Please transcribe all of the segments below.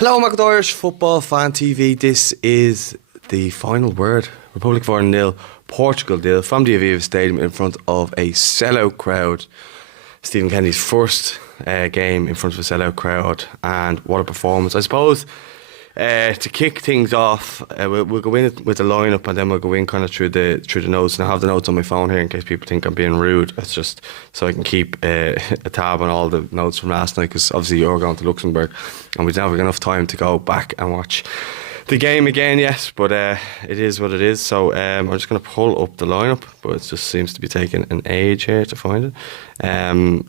Hello, Michael Irish Football Fan TV. This is the final word. Republic 4-0, Portugal 0 from the Aviva Stadium in front of a sellout crowd. Stephen Kennedy's first game in front of a sellout crowd, and what a performance. I suppose to kick things off, we'll go in with the lineup, and then we'll go in kind of through the notes. And I have the notes on my phone here in case people think I'm being rude. It's just so I can keep a tab on all the notes from last night, because obviously you're going to Luxembourg and we don't have enough time to go back and watch the game again yet, but it is what it is. So I'm just going to pull up the lineup, but it just seems to be taking an age here to find it.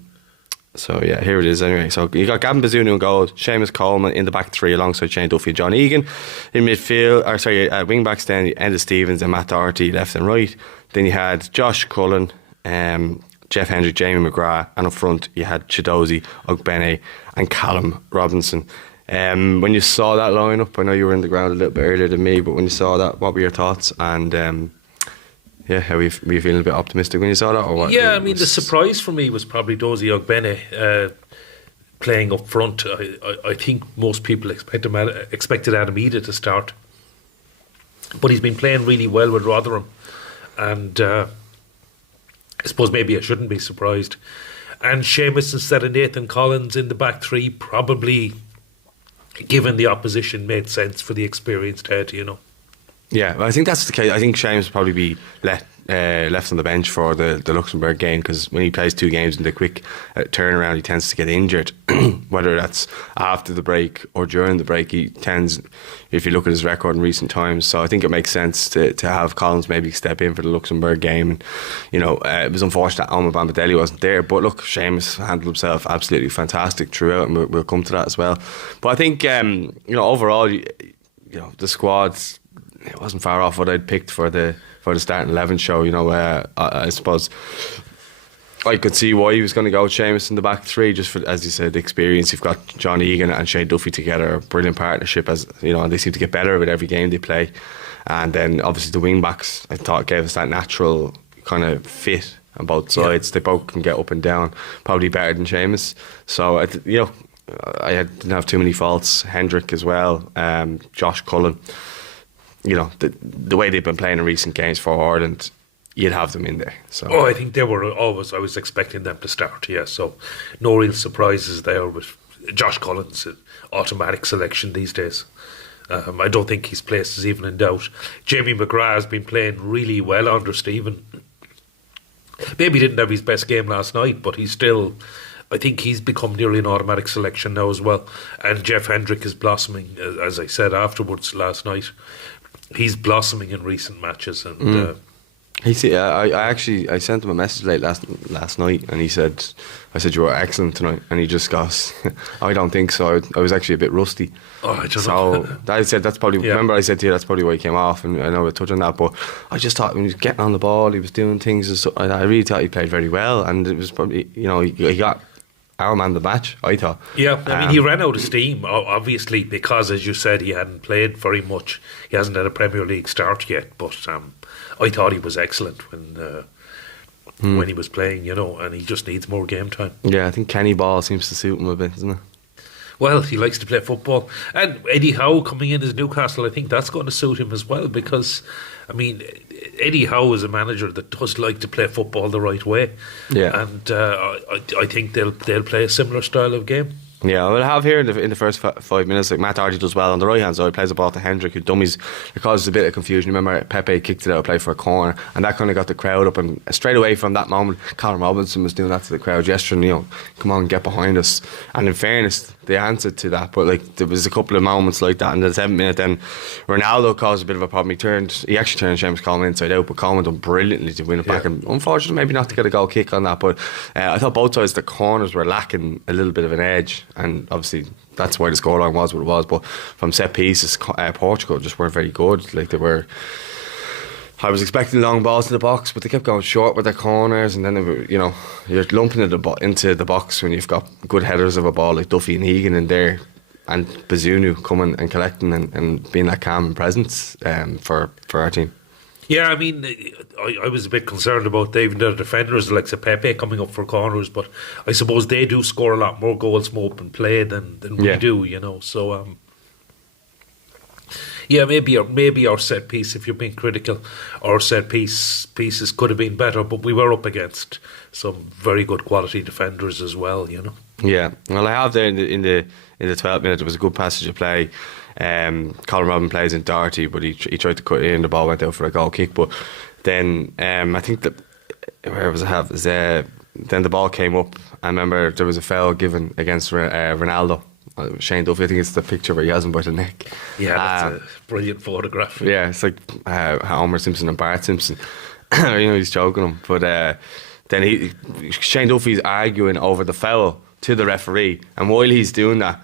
So yeah, here it is anyway. So you got Gavin Bazunu in goal, Seamus Coleman in the back three alongside Shane Duffy and John Egan. In midfield, wing backs then Enda Stevens and Matt Doherty left and right. Then you had Josh Cullen, Jeff Hendrick, Jamie McGrath, and up front you had Chidozie, Ogbene and Callum Robinson. When you saw that lineup, I know you were in the ground a little bit earlier than me, but when you saw that, what were your thoughts? And how were you feeling a bit optimistic when you saw that, or what? Yeah, I mean, the surprise for me was probably Dozie Ogbene playing up front. I think most people expected Adam Ida to start, but he's been playing really well with Rotherham, and I suppose maybe I shouldn't be surprised. And Seamus instead of Nathan Collins in the back three, probably, given the opposition, made sense for the experienced head, you know. Yeah, well, I think that's the case. I think Seamus will probably be left on the bench for the Luxembourg game, because when he plays two games in the quick turnaround, he tends to get injured. Whether that's after the break or during the break, he tends, if you look at his record in recent times. So I think it makes sense to have Collins maybe step in for the Luxembourg game. And it was unfortunate that Omar Bambadelli wasn't there, but look, Seamus handled himself absolutely fantastic throughout, and we'll come to that as well. But I think overall, the squad's, it wasn't far off what I'd picked for the starting 11 show. I suppose I could see why he was going to go with Seamus in the back three, just for, as you said, the experience. You've got John Egan and Shane Duffy together, a brilliant partnership, as you know, and they seem to get better with every game they play. And then obviously the wing backs, I thought, gave us that natural kind of fit on both sides. Yeah. They both can get up and down, probably better than Seamus. So I didn't have too many faults. Hendrick as well, Josh Cullen. The way they've been playing in recent games for Ireland, you'd have them in there. So I think they were always, I was expecting them to start, yeah. So no real surprises there with Josh Cullen's automatic selection these days. I don't think his place is even in doubt. Jamie McGrath has been playing really well under Stephen. Maybe he didn't have his best game last night, but he's still, I think he's become nearly an automatic selection now as well. And Jeff Hendrick is blossoming, as I said afterwards last night. He's blossoming in recent matches, and I sent him a message late last night, and he said, I said, you were excellent tonight, and he just goes, I don't think so. I was actually a bit rusty. I said that's probably. Yeah. Remember, I said to you that's probably why he came off, and I know we'll touch on that. But I just thought when he was getting on the ball, he was doing things. And so, I really thought he played very well, and it was probably he got our man the match, I thought. Yeah, I mean, he ran out of steam, obviously, because, as you said, he hadn't played very much. He hasn't had a Premier League start yet, but I thought he was excellent when he was playing, and he just needs more game time. Yeah, I think Kenny Ball seems to suit him a bit, doesn't it? Well, he likes to play football. And Eddie Howe coming in as Newcastle, I think that's going to suit him as well, because, I mean, Eddie Howe is a manager that does like to play football the right way. Yeah. And I think they'll play a similar style of game. Yeah, we'll have here in the first 5 minutes, like Matt Doherty does well on the right hand side, he plays the ball to Hendrick, who dummies. It causes a bit of confusion. Remember, Pepe kicked it out, played for a corner, and that kind of got the crowd up. And straight away from that moment, Callum Robinson was doing that to the crowd, gesturing, come on, get behind us. And in fairness, they answered to that. But there was a couple of moments like that in the 7th minute. Then Ronaldo caused a bit of a problem. He actually turned Seamus Coleman inside out, but Coleman done brilliantly to win it back. And unfortunately, maybe not to get a goal kick on that. But I thought both sides, the corners were lacking a little bit of an edge, and obviously that's why the scoreline was what it was. But from set pieces, Portugal just weren't very good. They were. I was expecting long balls to the box, but they kept going short with their corners, and then they were, you're lumping into the box when you've got good headers of a ball like Duffy and Egan in there, and Bazunu coming and collecting and being that calm and presence for our team. Yeah, I mean, I was a bit concerned about even their defenders like Pepe coming up for corners, but I suppose they do score a lot more goals from open play than we do, So Yeah, maybe our set piece, if you're being critical, our set pieces could have been better, but we were up against some very good quality defenders as well, you know. Yeah, well, I have there in the 12th minute, there was a good passage of play. Colin Robin plays in Doherty, but he tried to cut it in, the ball went out for a goal kick. But then I think that, where was it? Then the ball came up. I remember there was a foul given against Ronaldo. Shane Duffy, I think it's the picture where he has him by the neck. Yeah, that's a brilliant photograph. Yeah, it's like Homer Simpson and Bart Simpson. He's joking him. But then Shane Duffy's arguing over the foul to the referee, and while he's doing that,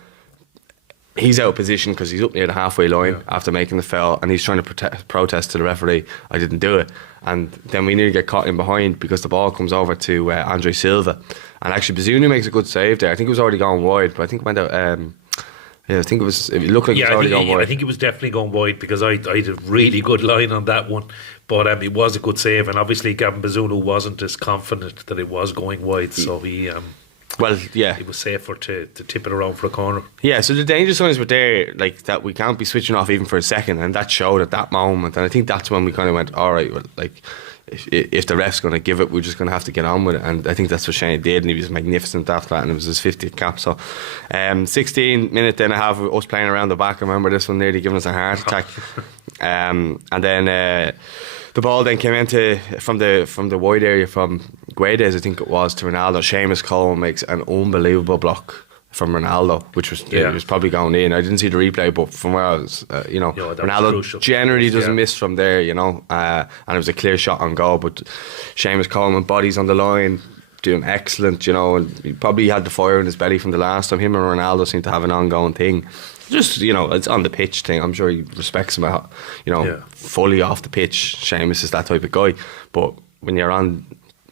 he's out of position because he's up near the halfway line after making the foul, and he's trying to protest to the referee, I didn't do it. And then we nearly get caught in behind because the ball comes over to Andre Silva, and actually Bazunu makes a good save there. I think it was already gone wide, but I think it went out. I think it looked like it was already gone wide. I think it was definitely gone wide, because I had a really good line on that one, but it was a good save, and obviously Gavin Bazunu wasn't as confident that it was going wide, so he. Well, yeah, it was safer to tip it around for a corner. Yeah, so the danger signs were there, like that we can't be switching off even for a second, and that showed at that moment. And I think that's when we kind of went, all right, well, like if the ref's going to give it, we're just going to have to get on with it. And I think that's what Shane did, and he was magnificent after that, and it was his 50th cap. So 16 minute then I have us playing around the back. I remember this one nearly giving us a heart attack. And then the ball then came into from the wide area from Guedes, I think it was, to Ronaldo. Seamus Coleman makes an unbelievable block from Ronaldo, which was it was probably going in. I didn't see the replay, but from where I was, Ronaldo generally doesn't miss from there, and it was a clear shot on goal. But Seamus Coleman, bodies on the line, doing excellent, and he probably had the fire in his belly from the last time. Him and Ronaldo seem to have an ongoing thing. Just, it's on the pitch thing. I'm sure he respects him, fully off the pitch. Seamus is that type of guy. But when you're on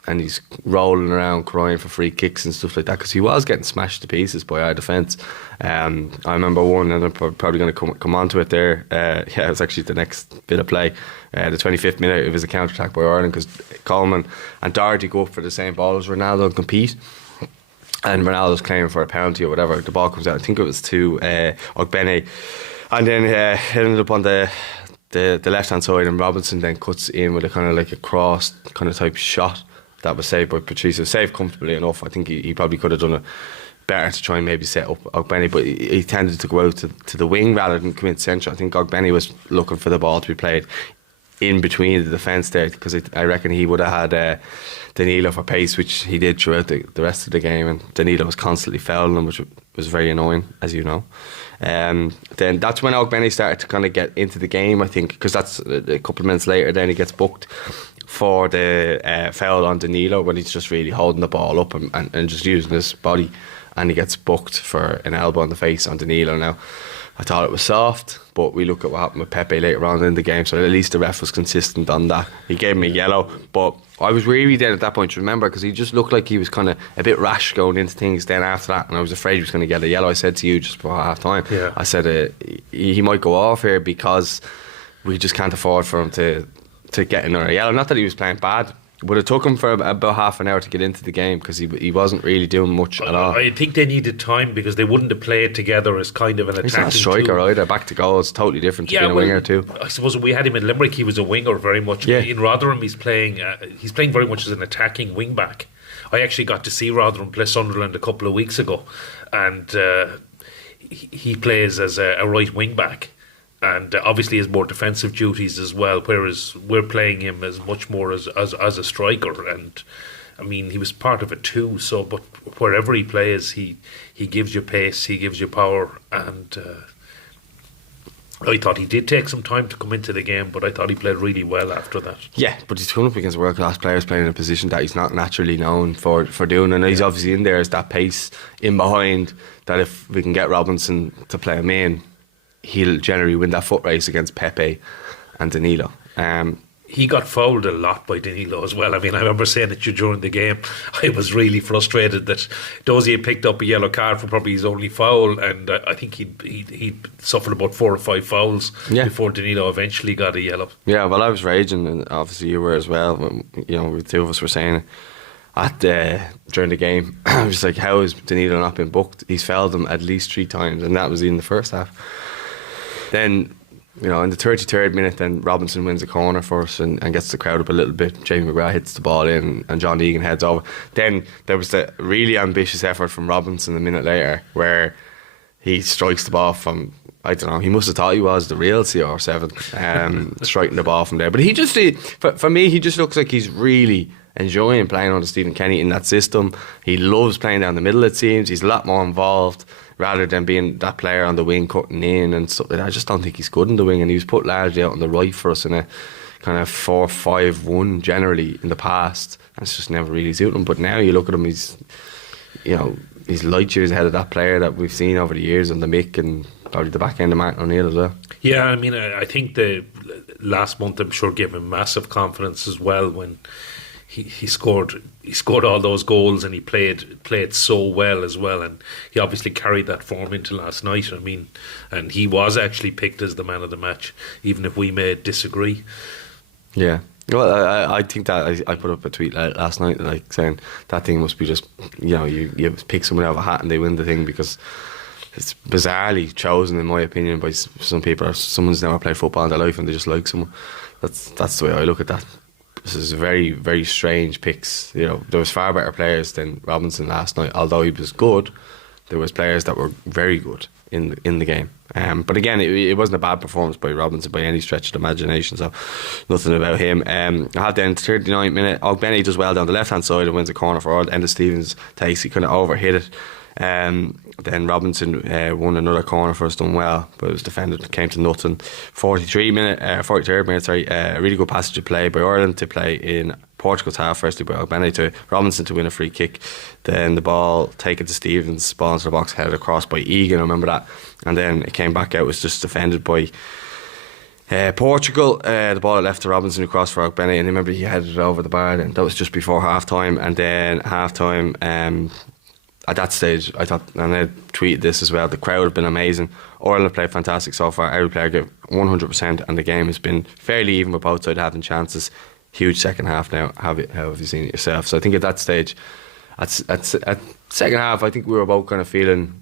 and he's rolling around crying for free kicks and stuff like that, because he was getting smashed to pieces by our defence. I remember one, and I'm probably going to come on to it there. It was actually the next bit of play. The 25th minute, it was a counter-attack by Ireland, because Coleman and Doherty go up for the same ball as Ronaldo and compete. And Ronaldo's claiming for a penalty or whatever. The ball comes out, I think it was to Ogbene, and then ended up on the left hand side, and Robinson then cuts in with a kind of like a cross kind of type shot that was saved by Patricio. Saved comfortably enough. I think he probably could have done it better to try and maybe set up Ogbene, but he tended to go out to the wing rather than come in central. I think Ogbene was looking for the ball to be played in between the defence there, because I reckon he would have had Danilo for pace, which he did throughout the rest of the game, and Danilo was constantly fouling him, which was very annoying, as you know. Then that's when Ogbene started to kind of get into the game, I think, because that's a couple of minutes later. Then he gets booked for the foul on Danilo, when he's just really holding the ball up and just using his body, and he gets booked for an elbow in the face on Danilo. Now, I thought it was soft, but we look at what happened with Pepe later on in the game, so at least the ref was consistent on that. He gave him a yellow, but I was weary then at that point, to remember, because he just looked like he was kind of a bit rash going into things then after that, and I was afraid he was going to get a yellow. I said to you just before half time, I said he might go off here, because we just can't afford for him to get another yellow. Not that he was playing bad, but it took him for about half an hour to get into the game, because he wasn't really doing much at all. I think they needed time, because they wouldn't have played together as kind of an attacking. He's not a striker either. Back to goal is totally different to being a winger too. I suppose when we had him in Limerick, he was a winger very much. Yeah. In Rotherham, he's playing very much as an attacking wing back. I actually got to see Rotherham play Sunderland a couple of weeks ago, and he plays as a right wing back, and obviously has more defensive duties as well, whereas we're playing him as much more as a striker. And I mean, he was part of it too, so but wherever he plays, he gives you pace, he gives you power, and I thought he did take some time to come into the game, but I thought he played really well after that. Yeah, but he's coming up against world class players playing in a position that he's not naturally known for doing, and he's obviously in there as that pace in behind, that if we can get Robinson to play him in, he'll generally win that foot race against Pepe and Danilo. He got fouled a lot by Danilo as well. I mean, I remember saying it to you during the game. I was really frustrated that Dozie had picked up a yellow card for probably his only foul, and I think he'd suffered about 4 or 5 fouls before Danilo eventually got a yellow. Yeah, well, I was raging, and obviously you were as well. The two of us were saying during the game, I was like, how has Danilo not been booked? He's fouled him at least 3 times, and that was in the first half. Then You know, in the 33rd minute, then Robinson wins a corner for us and gets the crowd up a little bit. Jamie McGrath hits the ball in and John Egan heads over. Then there was the really ambitious effort from Robinson a minute later where he strikes the ball from, I don't know, he must have thought he was the real CR7, striking the ball from there. But he just, for me, he just looks like he's really enjoying playing under Stephen Kenny in that system. He loves playing down the middle, it seems. He's a lot more involved rather than being that player on the wing cutting in and stuff like that. I just don't think he's good in the wing, and he was put largely out on the right for us in a kind of 4-5-1 generally in the past. That's just never really suited him. But now you look at him, he's light years ahead of that player that we've seen over the years on the Mick and probably the back end of Martin O'Neill as well. Yeah, I mean, I think the last month I'm sure gave him massive confidence as well when he scored all those goals and he played so well as well, and he obviously carried that form into last night. I mean, and he was actually picked as the man of the match, even if we may disagree. Yeah. Well, I think that I put up a tweet last night like saying that thing must be just, you know, you pick someone out of a hat and they win the thing, because it's bizarrely chosen in my opinion by some people. Someone's never played football in their life and they just like someone. That's the way I look at that. This is very, very strange picks. You know, there was far better players than Robinson last night. Although he was good, there was players that were very good in the game. But again, it wasn't a bad performance by Robinson by any stretch of the imagination. So nothing about him. I had then 39th minute. Ogbenny does well down the left hand side and wins a corner for all. Enda Stevens takes. He kind of overhit it. Then Robinson won another corner for us, done well, but it was defended. It came to nothing. 43rd minute, sorry. A really good passage of play by Ireland to play in Portugal's half. Firstly by Ogbenny to Robinson to win a free kick. Then the ball taken to Stevens, ball into the box, headed across by Egan. I remember that. And then it came back out. It was just defended by Portugal. The ball left to Robinson across for Ogbenny, and I remember he headed it over the bar. And that was just before half time. And then half time. At that stage, I thought, and I tweeted this as well, the crowd have been amazing. Ireland have played fantastic so far. Every player gave 100%, and the game has been fairly even with both sides having chances. Huge second half now. How have you seen it yourself? So I think at that stage, at second half, I think we were both kind of feeling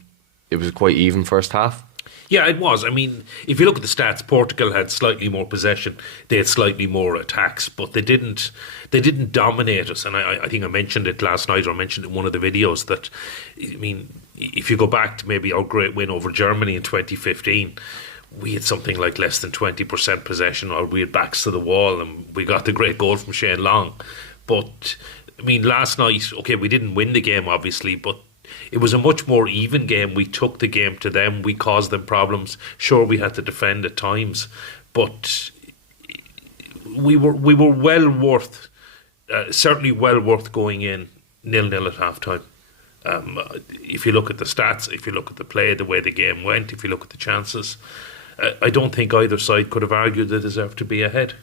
it was quite even first half. Yeah, it was. I mean, if you look at the stats, Portugal had slightly more possession, they had slightly more attacks, but they didn't dominate us. And I think I mentioned it last night, or I mentioned it in one of the videos, that, I mean, if you go back to maybe our great win over Germany in 2015, we had something like less than 20% possession, or we had backs to the wall, and we got the great goal from Shane Long. But, I mean, last night, okay, we didn't win the game, obviously, but it was a much more even game. We took the game to them. We caused them problems. Sure, we had to defend at times, but we were well worth, certainly well worth going in 0-0 at half time. If you look at the stats, if you look at the play, the way the game went, if you look at the chances, I don't think either side could have argued they deserved to be ahead.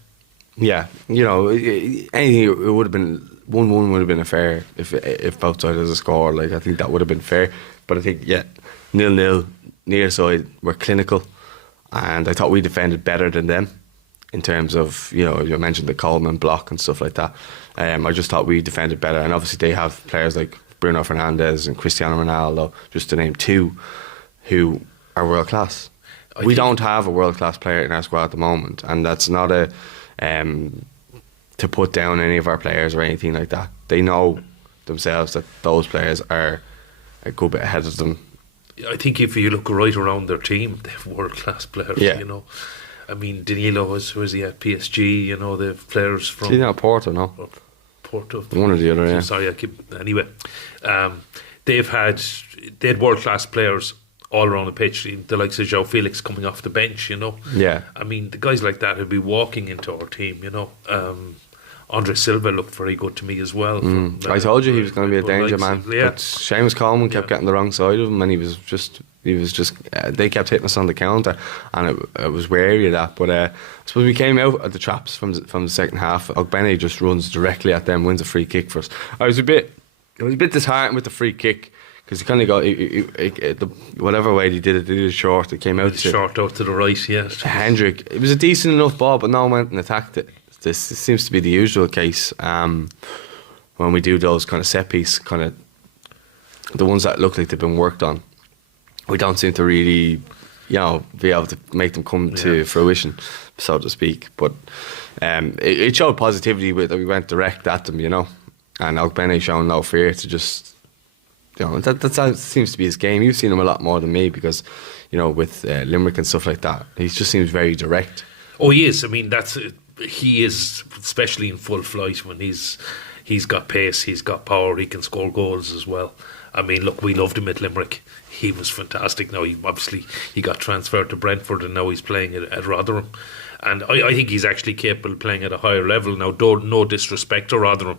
Yeah, you know, anything, it would have been 1-1 would have been a fair if both sides has a score. Like, I think that would have been fair. But I think 0-0, neither side were clinical, and I thought we defended better than them in terms of, you know, you mentioned the Coleman block and stuff like that. I just thought we defended better, and obviously they have players like Bruno Fernandes and Cristiano Ronaldo, just to name two, who are world class. We don't have a world class player in our squad at the moment, and that's not a to put down any of our players or anything like that. They know themselves that those players are a good bit ahead of them. I think if you look right around their team, they have world class players. Yeah. You know, I mean, Danilo was he at PSG? You know, they have players from. He's not Porto, no. Porto. One or the other. Yeah. Sorry, anyway. They had world class players all around the pitch. The likes of João Felix coming off the bench. You know. Yeah. I mean, the guys like that would be walking into our team. You know. Andre Silva looked very good to me as well. I told you he was going to be a danger man. Yeah. But Seamus Coleman kept getting the wrong side of him, and he was just. They kept hitting us on the counter, and I was wary of that. But I suppose we came out of the traps from the second half. Ogbenny just runs directly at them, wins a free kick for us. I was a bit disheartened with the free kick, because he kind of got whatever way he did it short. It came out short out to the right. Yes, Hendrick. It was a decent enough ball, but no one went and attacked it. This seems to be the usual case when we do those kind of set piece, kind of the ones that look like they've been worked on. We don't seem to really be able to make them come to fruition, so to speak. But it showed positivity that we went direct at them, and Ogbene showing no fear to just, that seems to be his game. You've seen him a lot more than me because, with Limerick and stuff like that, he just seems very direct. Oh, he is. I mean, he is, especially in full flight when he's got pace, he's got power, he can score goals as well. I mean, look, we loved him at Limerick. He was fantastic. Now, he got transferred to Brentford and now he's playing at Rotherham. And I think he's actually capable of playing at a higher level. Now, no disrespect to Rotherham.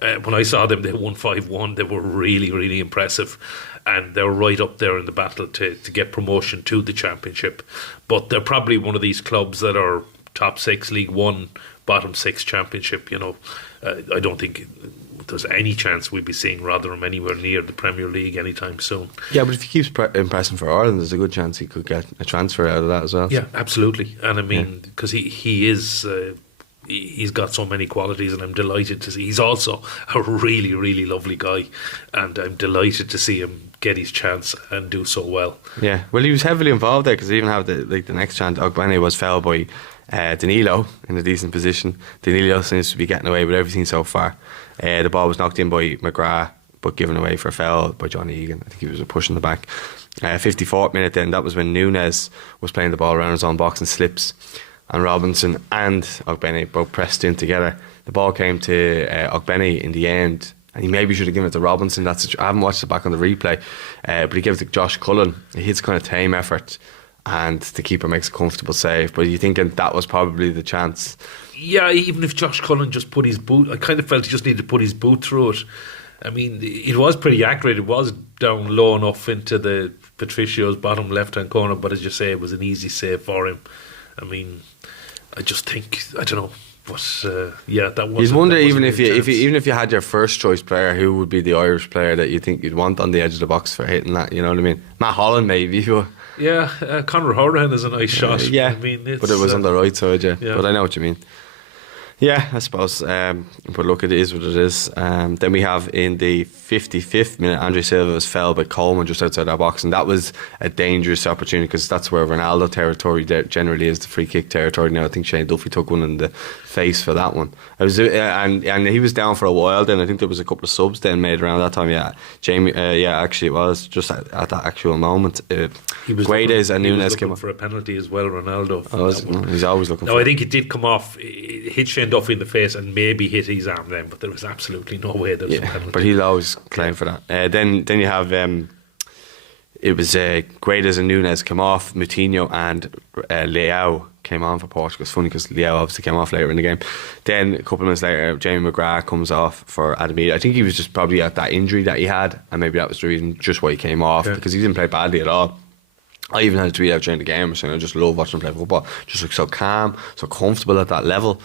When I saw them, they won 5-1. They were really, really impressive. And they're right up there in the battle to get promotion to the Championship. But they're probably one of these clubs that are top 6 League One, bottom 6 Championship. I don't think there's any chance we'd be seeing Rotherham anywhere near the Premier League anytime soon. Yeah, but if he keeps impressing for Ireland, there's a good chance he could get a transfer out of that as well. Yeah, absolutely. And I mean, because he is... he's got so many qualities, and I'm delighted to see. He's also a really, really lovely guy, and I'm delighted to see him get his chance and do so well. Yeah, well, he was heavily involved there because they even have the next chance. Ogbene was fouled by Danilo in a decent position. Danilo seems to be getting away with everything so far. The ball was knocked in by McGrath, but given away for a foul by Johnny Egan. I think he was pushing the back. 54th minute then, that was when Nunes was playing the ball around his own box and slips, and Robinson and Ogbene both pressed in together. The ball came to Ogbene in the end, and he maybe should have given it to Robinson. I haven't watched it back on the replay, but he gave it to Josh Cullen. He hits kind of tame effort, and the keeper makes a comfortable save. But you thinking that was probably the chance? Yeah, even if Josh Cullen just put his boot, I kind of felt he just needed to put his boot through it. I mean, it was pretty accurate. It was down low enough into the Patricio's bottom left-hand corner, but as you say, it was an easy save for him. I mean, I just think, I don't know, but that was. You'd wonder even if you had your first choice player, who would be the Irish player that you think you'd want on the edge of the box for hitting that? You know what I mean? Matt Holland maybe. Yeah, Conor Horan is a nice shot. Yeah, I mean, but it was on the right side. Yeah, but I know what you mean. Yeah, I suppose. But look, it is what it is. Then we have in the 55th minute, Andre Silva was fouled by Coleman just outside our box, and that was a dangerous opportunity because that's where Ronaldo territory generally is, the free kick territory. Now I think Shane Duffy took one in the face for that one. I was and he was down for a while. Then I think there was a couple of subs then made around that time. Yeah, Jamie. Actually, it was just at that actual moment. He was Guedes and Nunes looking came for a penalty as well. Ronaldo. He's always looking. No, I think it did come off. It hit Shane Duffy in the face and maybe hit his arm then, but there was absolutely no way there was a penalty. But he'll always claim for that. Then you have it was Guedes and Nunes come off. Moutinho and Leao came on for Portugal. It's funny because Leao obviously came off later in the game. Then a couple of minutes later, Jamie McGrath comes off for Adamida. I think he was just probably at that injury that he had, and maybe that was the reason just why he came off, because he didn't play badly at all. I even had a tweet out during the game saying I just love watching him play football. Just looks so calm, so comfortable at that level.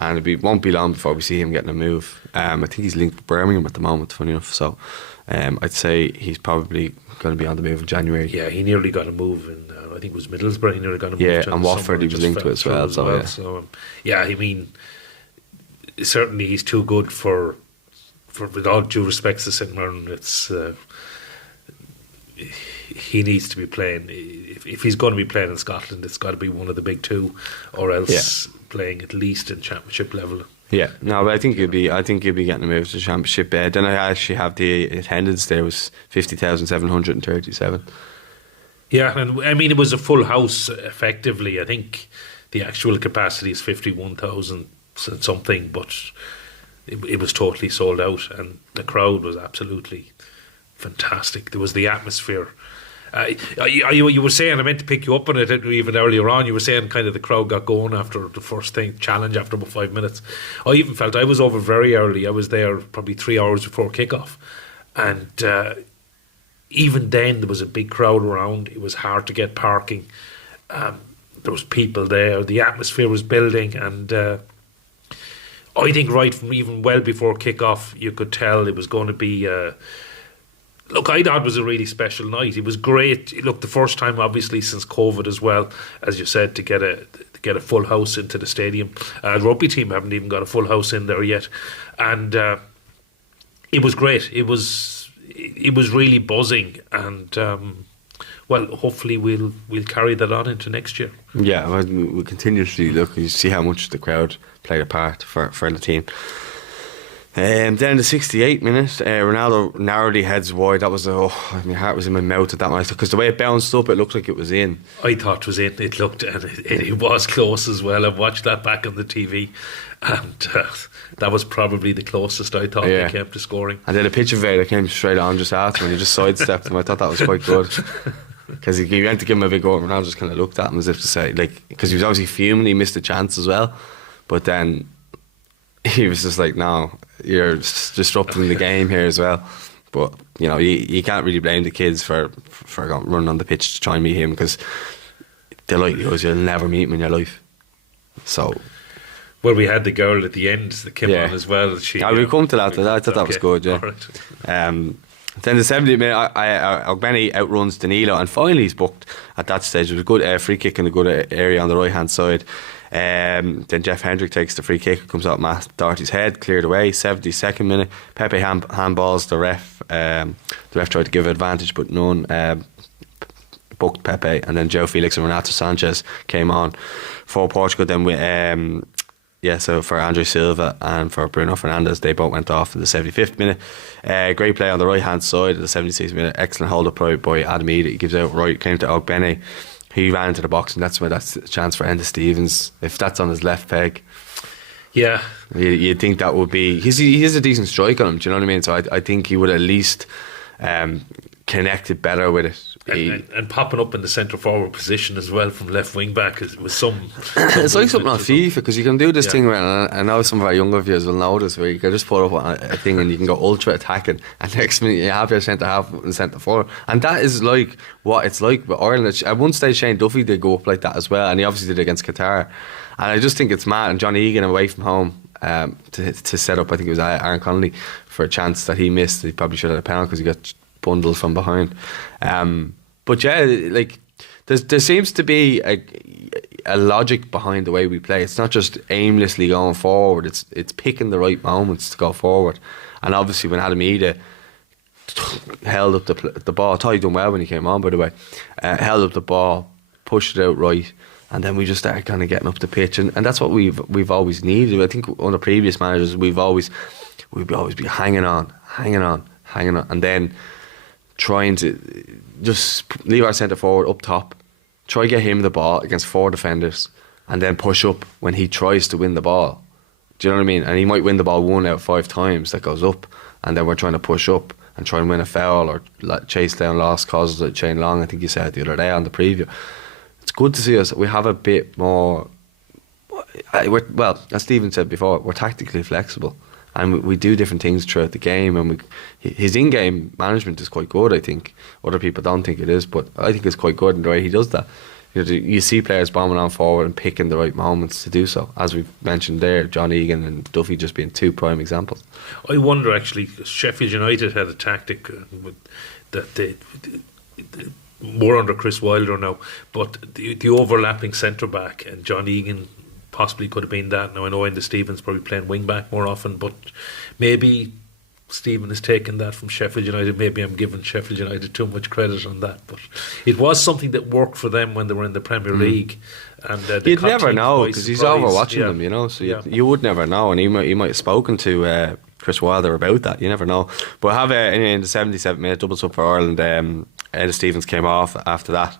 And it won't be long before we see him getting a move. I think he's linked with Birmingham at the moment, funny enough. So I'd say he's probably going to be on the move in January. Yeah, he nearly got a move in, I think it was Middlesbrough. He nearly got a move. Yeah, and Watford he was linked with as well. So I mean, certainly he's too good for with all due respect to St Mirren. It's he needs to be playing. If he's going to be playing in Scotland, it's got to be one of the big two, or else playing at least in Championship level. Yeah, no, but I think he'll be getting a move to the Championship. Then I actually have the attendance there was 50,737. Yeah, and I mean it was a full house effectively. I think the actual capacity is 51,000 something, but it was totally sold out, and the crowd was absolutely fantastic. There was the atmosphere. You were saying, I meant to pick you up on it even earlier on. You were saying kind of the crowd got going after the first challenge after about 5 minutes. I even felt I was over very early. I was there probably 3 hours before kickoff, and even then there was a big crowd around. It was hard to get parking. There was people there. The atmosphere was building, and I think right from even well before kickoff, you could tell it was going to be. Look, I thought it was a really special night. It was great. Look, the first time, obviously, since COVID as well, as you said, to get a full house into the stadium. The rugby team haven't even got a full house in there yet, and it was great. It was really buzzing, and well, hopefully we'll carry that on into next year. Yeah, we continuously look. You see how much the crowd played a part for the team. Then in the 68th minute, Ronaldo narrowly heads wide. That was my heart was in my mouth at that moment because the way it bounced up, it looked like it was in. I thought it was in. It looked, and it was close as well. I've watched that back on the TV, and that was probably the closest I thought they came to scoring. And then a pitch of it came straight on just after, and he just sidestepped him. I thought that was quite good. Because he went to give him a big go, and Ronaldo just kind of looked at him as if to say, like, because he was obviously fuming, he missed a chance as well. But then he was just like, no, you're disrupting the game here as well. But, you know, you can't really blame the kids for running on the pitch to try and meet him, because the likelihood you'll never meet him in your life. So. Well, we had the girl at the end that came on as well. We'll come to that. I thought that was good, yeah. Right. Then the 70th minute, Ogbeni outruns Danilo, and finally he's booked at that stage. It was a good free kick in a good area on the right hand side. Then Jeff Hendrick takes the free kick, comes out Matt Doherty's head, cleared away. 72nd minute, Pepe handballs the ref. The ref tried to give advantage, but none. Booked Pepe, and then Joe Felix and Renato Sanchez came on for Portugal. Then we. So for Andre Silva and for Bruno Fernandes, they both went off in the 75th minute. Great play on the right hand side of the 76th minute. Excellent hold up by Adam Ede. He gives out right, came to Ogbeni. He ran into the box, and that's a chance for Enda Stevens. If that's on his left peg, yeah, you'd think that would be. He has a decent strike on him. Do you know what I mean? So I think he would at least connected better with it. And popping up in the centre forward position as well from left wing back was some it's like something on FIFA, because you can do this thing where, and I know some of our younger viewers will know this, where you can just put up a thing and you can go ultra attacking, and next minute you have your centre half and centre forward, and that is like what it's like with Ireland. At one stage Shane Duffy did go up like that as well, and he obviously did it against Qatar, and I just think it's mad. And Johnny Egan away from home to set up, I think it was Aaron Connolly for a chance that he missed. He probably should have had a penalty because he got bundled from behind. But yeah, like there seems to be a logic behind the way we play. It's not just aimlessly going forward. It's picking the right moments to go forward. And obviously, when Adam Ede held up the ball, I thought he'd done well when he came on, by the way. Held up the ball, pushed it out right, and then we just started kind of getting up the pitch, and that's what we've always needed. I think under previous managers, we'd always be hanging on, and then trying to just leave our centre forward up top, try to get him the ball against 4 defenders, and then push up when he tries to win the ball. Do you know what I mean? And he might win the ball 1 out of 5 times that goes up, and then we're trying to push up and try and win a foul or chase down lost causes like Shane Long. I think you said it the other day on the preview. It's good to see us. We have a bit more. Well, as Stephen said before, we're tactically flexible. And we do different things throughout the game, and his in-game management is quite good. I think other people don't think it is, but I think it's quite good in the way he does that. You see players bombing on forward and picking the right moments to do so, as we've mentioned there, John Egan and Duffy just being 2 prime examples. I wonder actually, Sheffield United had a tactic that they more under Chris Wilder now, but the overlapping centre back, and John Egan possibly could have been that. Now I know Enda Stevens probably playing wing back more often, but maybe Stephen has taken that from Sheffield United. Maybe I'm giving Sheffield United too much credit on that, but it was something that worked for them when they were in the Premier League. And you'd never know, because he's over watching them, you know, so you would never know, and he might have spoken to Chris Wilder about that. You never know. But have anyway, in the 77th minute double sub for Ireland, Enda Stevens came off after that,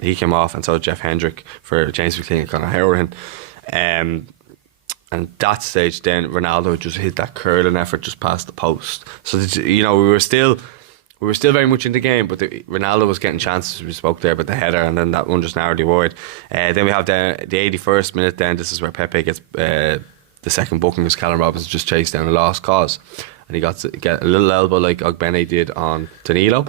he came off, and so did Jeff Hendrick for James McLean and Conor Howard. And that stage, then Ronaldo just hit that curling effort just past the post. So we were still very much in the game, but Ronaldo was getting chances. We spoke there about the header, and then that one just narrowly wide. Then we have the 81st minute. Then this is where Pepe gets the second booking, because Callum Robinson just chased down a lost cause, and he got to get a little elbow like Ogbeni did on Danilo.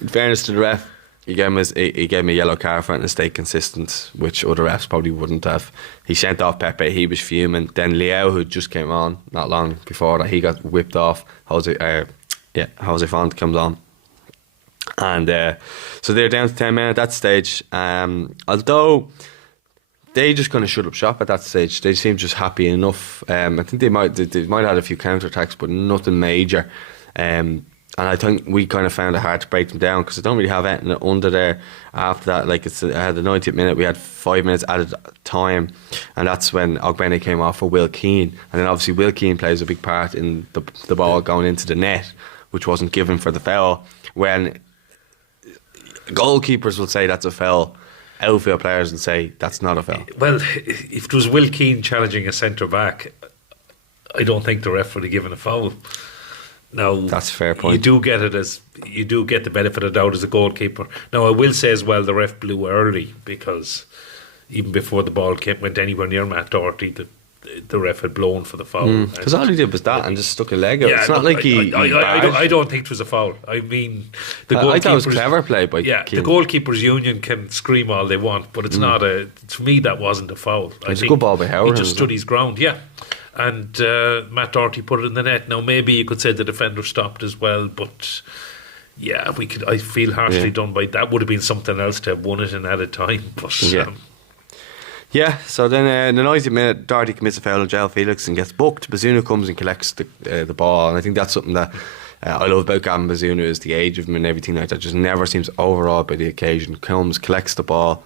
In fairness to the ref, he gave him a yellow card for it and stayed consistent, which other refs probably wouldn't have. He sent off Pepe, he was fuming. Then Leao, who just came on not long before that, he got whipped off. Jose Font comes on. And so they're down to 10 men at that stage. Although they just kind of shut up shop at that stage. They seemed just happy enough. I think they might have had a few counter attacks, but nothing major. And I think we kind of found it hard to break them down because I don't really have anything under there after that. Like I had the 90th minute, we had 5 minutes added time, and that's when Ogbene came off for Will Keane. And then obviously Will Keane plays a big part in the ball going into the net, which wasn't given for the foul. When goalkeepers will say that's a foul, outfield players will say that's not a foul. Well, if it was Will Keane challenging a centre back, I don't think the ref would have given a foul. Now, that's a fair point. You do get the benefit of the doubt as a goalkeeper. Now, I will say as well, the ref blew early because even before the ball went anywhere near Matt Doherty, the ref had blown for the foul. Because all he did was that and just stuck a leg out. It's not like I don't think it was a foul. I mean, I thought it was clever play by Keane. The goalkeepers' union can scream all they want, but it's not to me that wasn't a foul. It was a good ball by Howard. He just stood his ground, and Matt Doherty put it in the net. Now maybe you could say the defender stopped as well, but I feel harshly done by that. Would have been something else to have won it in added time. But so then in the 90th minute, Doherty commits a foul on João Felix and gets booked. Bazunu comes and collects the ball, and I think that's something that I love about Gavin Bazunu is the age of him and everything like that. Just never seems overawed by the occasion. Comes, collects the ball,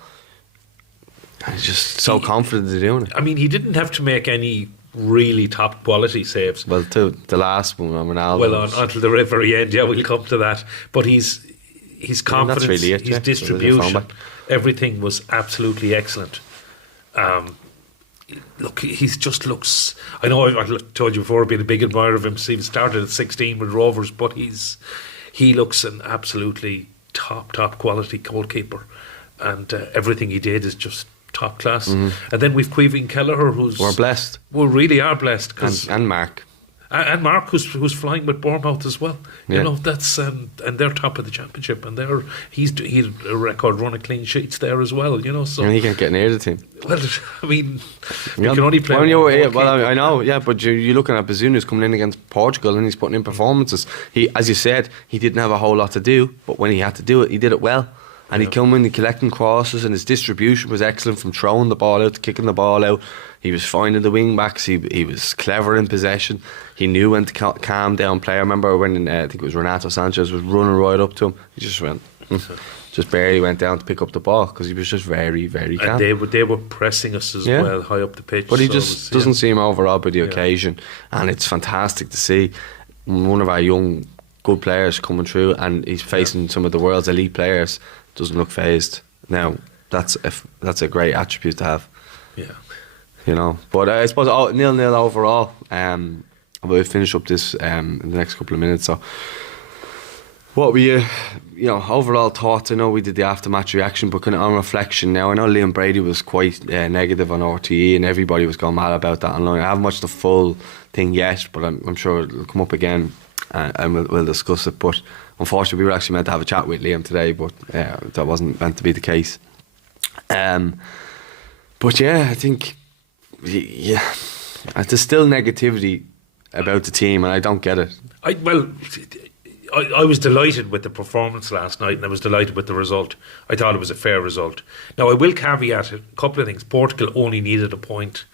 and he's just so confident in doing it. I mean, he didn't have to make any really top quality saves. Well, the last one on Ronaldo. Well, until the very end, we'll come to that. But his confidence, really it, his distribution, everything was absolutely excellent. Look, he just looks. I know I told you before, I've been a big admirer of him. He started at 16 with Rovers, but he looks an absolutely top quality goalkeeper, and everything he did is just top class. And then we've Caoimhín Kelleher, we're blessed. We really are blessed, and Mark. And Mark, who's flying with Bournemouth as well. You know, that's and they're top of the championship, and he had a record run of clean sheets there as well. You know, so and he can't get near the team. Well, I mean, you can only play. I know, but you're looking at Bazunu's coming in against Portugal, and he's putting in performances. He, as you said, he didn't have a whole lot to do, but when he had to do it, he did it well. And he came in collecting crosses, and his distribution was excellent from throwing the ball out to kicking the ball out. He was finding the wing backs. He was clever in possession. He knew when to calm down play. I remember when I think it was Renato Sanchez was running right up to him. He just went, just barely went down to pick up the ball because he was just very, very calm. And they were pressing us as well high up the pitch. But he just doesn't seem overawed by the occasion, and it's fantastic to see one of our young good players coming through, and he's facing some of the world's elite players. Doesn't look phased. Now that's a great attribute to have. Yeah, you know. But I suppose 0-0 overall. We'll finish up this in the next couple of minutes. So, what were you overall thoughts? I know we did the after-match reaction, but kind of on reflection now, I know Liam Brady was quite negative on RTE, and everybody was going mad about that online. I haven't watched the full thing yet, but I'm sure it'll come up again, and we'll discuss it. But unfortunately, we were actually meant to have a chat with Liam today, but that wasn't meant to be the case. But yeah, I think there's still negativity about the team, and I don't get it. I was delighted with the performance last night, and I was delighted with the result. I thought it was a fair result. Now, I will caveat a couple of things. Portugal only needed a point,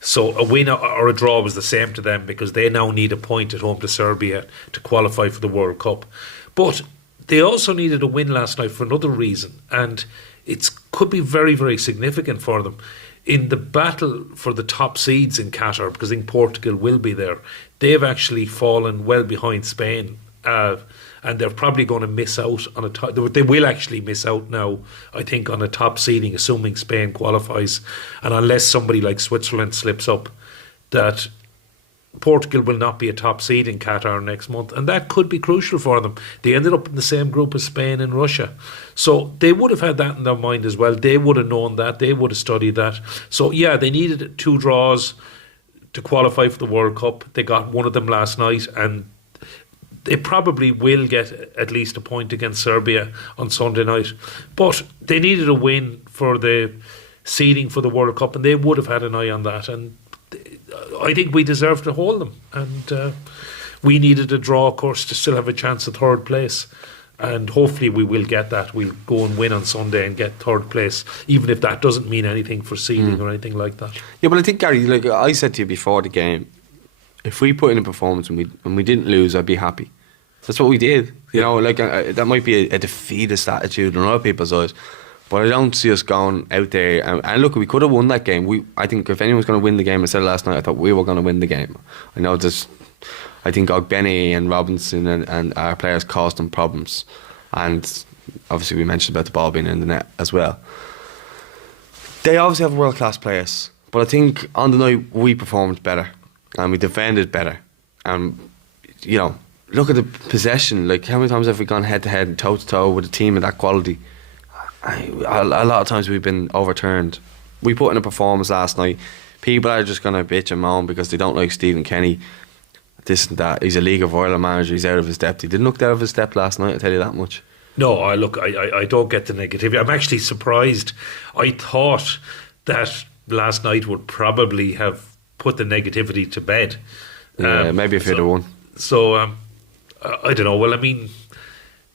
so a win or a draw was the same to them, because they now need a point at home to Serbia to qualify for the World Cup. But they also needed a win last night for another reason, and it could be very, very significant for them. In the battle for the top seeds in Qatar, because I think Portugal will be there, they've actually fallen well behind Spain, and they're probably going to miss out on they will actually miss out now, I think, on a top seeding, assuming Spain qualifies, and unless somebody like Switzerland slips up, that Portugal will not be a top seed in Qatar next month, and that could be crucial for them. They ended up in the same group as Spain and Russia, so they would have had that in their mind as well. They would have known that, they would have studied that. So yeah, they needed 2 draws to qualify for the World Cup. They got one of them last night, and they probably will get at least a point against Serbia on Sunday night. But they needed a win for the seeding for the World Cup, and they would have had an eye on that, and I think we deserve to hold them, and we needed a draw, of course, to still have a chance at third place, and hopefully we will get that. We'll go and win on Sunday and get third place, even if that doesn't mean anything for seeding or anything like that. Yeah, but I think, Gary, like I said to you before the game, if we put in a performance and we didn't lose, I'd be happy. That's what we did. You know, like that might be a defeatist attitude in other people's eyes, but I don't see us going out there. And look, we could have won that game. I think if anyone's going to win the game, instead of last night, I thought we were going to win the game. I know I think Ogbeni and Robinson and our players caused them problems, and obviously we mentioned about the ball being in the net as well. They obviously have world-class players, but I think on the night we performed better and we defended better. You know, look at the possession. Like, how many times have we gone head-to-head and toe-to-toe with a team of that quality? A lot of times we've been overturned. We put in a performance last night. People are just going to bitch and moan because they don't like Stephen Kenny, this and that. He's a League of Ireland manager, he's out of his depth. He didn't look out of his depth last night, I'll tell you that much. No, I don't get the negativity. I'm actually surprised. I thought that last night would probably have put the negativity to bed. Yeah, maybe if you'd have won. So, I don't know. Well, I mean,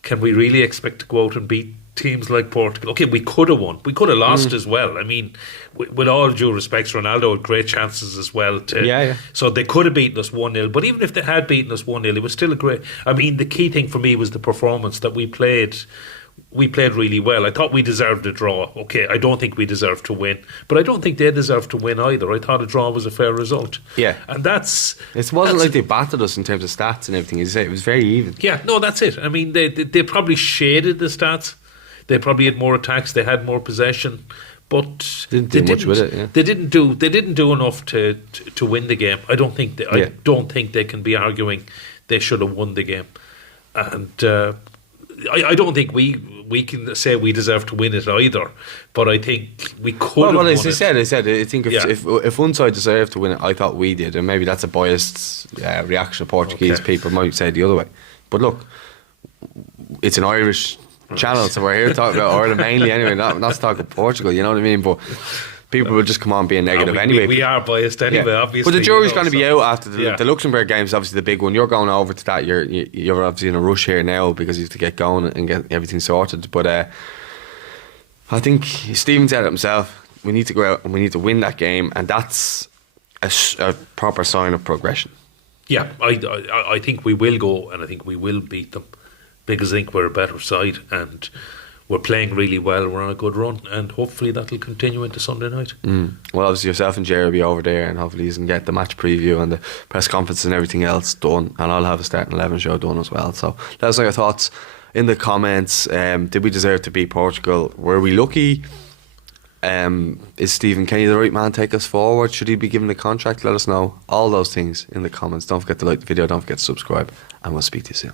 can we really expect to go out and beat teams like Portugal? Okay, we could have won. We could have lost as well. I mean, with all due respect, Ronaldo had great chances as well. So they could have beaten us 1-0. But even if they had beaten us 1-0, it was still a great... I mean, the key thing for me was the performance that we played. We played really well. I thought we deserved a draw. Okay, I don't think we deserved to win, but I don't think they deserved to win either. I thought a draw was a fair result. Yeah, and it wasn't like they battered us in terms of stats and everything. As you say, it was very even. Yeah, no, that's it. I mean, they probably shaded the stats. They probably had more attacks. They had more possession, but they didn't do much with it. Yeah. They didn't do enough to win the game. I don't think I don't think they can be arguing they should have won the game, and I don't think we can say we deserve to win it either. But I think we could. Well, as I said, I think if one side deserved to win it, I thought we did, and maybe that's a biased reaction of Portuguese people might say the other way. But look, it's an Irish channel, so we're here to talk about Ireland mainly anyway, not to talk about Portugal, you know what I mean? But people will just come on being negative anyway. We are biased anyway, obviously. But the jury's going to be out after the Luxembourg game is obviously the big one. You're going over to that. You're obviously in a rush here now because you have to get going and get everything sorted. But I think Stephen said it himself. We need to go out and we need to win that game, and that's a proper sign of progression. Yeah, I think we will go, and I think we will beat them, because I think we're a better side and we're playing really well. We're on a good run, and hopefully that'll continue into Sunday night. Well, obviously yourself and Jerry will be over there, and hopefully you can get the match preview and the press conference and everything else done, and I'll have a starting 11 show done as well. So let us know your thoughts in the comments. Did we deserve to beat Portugal? Were we lucky? Is Stephen Kenny the right man to take us forward? Should he be given the contract? Let us know all those things in the comments. Don't forget to like the video, don't forget to subscribe, and we'll speak to you soon.